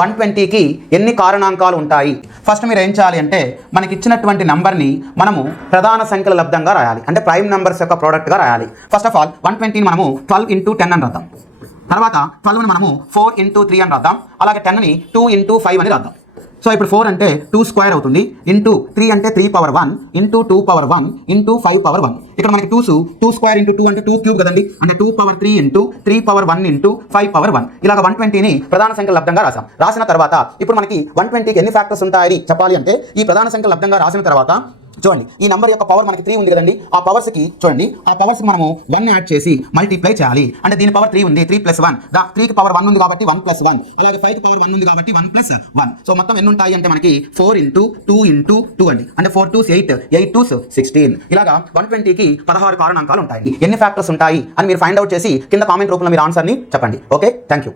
120కి ఎన్ని కారణాంకాలు ఉంటాయి? ఫస్ట్ మీరు ఏం చేయాలి అంటే మనకి ఇచ్చినటువంటి నంబర్ని మనము ప్రధాన సంఖ్యల లబ్దంగా రాయాలి, అంటే ప్రైమ్ నంబర్స్ యొక్క ప్రోడక్ట్గా రాయాలి. ఫస్ట్ ఆఫ్ ఆల్ 120ని మనము 12 into 10 అని రాద్దాం. తర్వాత 12ని మనము 4 into 3 అని రాద్దాం. అలాగే 10ని 2 into 5 అని రాద్దాం. సో ఇప్పుడు 4 అంటే 2 స్క్వేర్ అవుతుంది, ఇంటూ 3 అంటే 3 power 1 into 2 power 1 into 5 power 1. ఇక్కడ మనకి 2 స్క్వేర్ ఇంటూ 2 అంటే 2 క్యూబ్ కదండి, అంటే 2 power 3 into 3 power 1 into 5 power 1. ఇలాగ 120ని ప్రధాన సంఖ్యల లబ్దంగా రాసాం. రాసిన తర్వాత ఇప్పుడు మనకి 120కి ఎన్ని ఫ్యాక్టర్స్ ఉంటాయని చెప్పాలి అంటే ఈ ప్రధాన సంఖ్యల లబ్దంగా రాసిన తర్వాత చూడండి, ఈ నెంబర్ యొక్క పవర్ మనకి 3 ఉంది కదండి, ఆ పవర్స్కి చూడండి, ఆ పవర్స్కి మనము 1 యాడ్ చేసి మల్టిప్లై చేయాలి. అంటే దీని పవర్ 3 ఉంది, 3 + 1, 3కి పవర్ 1 ఉంది కాబట్టి 1 + 1, అలాగే 5కి పవర్ 1 ఉంది కాబట్టి 1 + 1. సో మొత్తం ఎన్ని ఉంటాయి అంటే మనకి 4 into 2 into 2 అండి, అంటే 4 2s 8, 8 2s 16. ఇలాగా 120కి 16 కారణాంకాలు ఉంటాయి. ఎన్ని ఫ్యాక్టర్స్ ఉంటాయి అని మీరు ఫైండ్ అవుట్ చేసి కింద కామెంట్ రూపంలో మీరు ఆన్సర్ని చెప్పండి. Okay, thank you.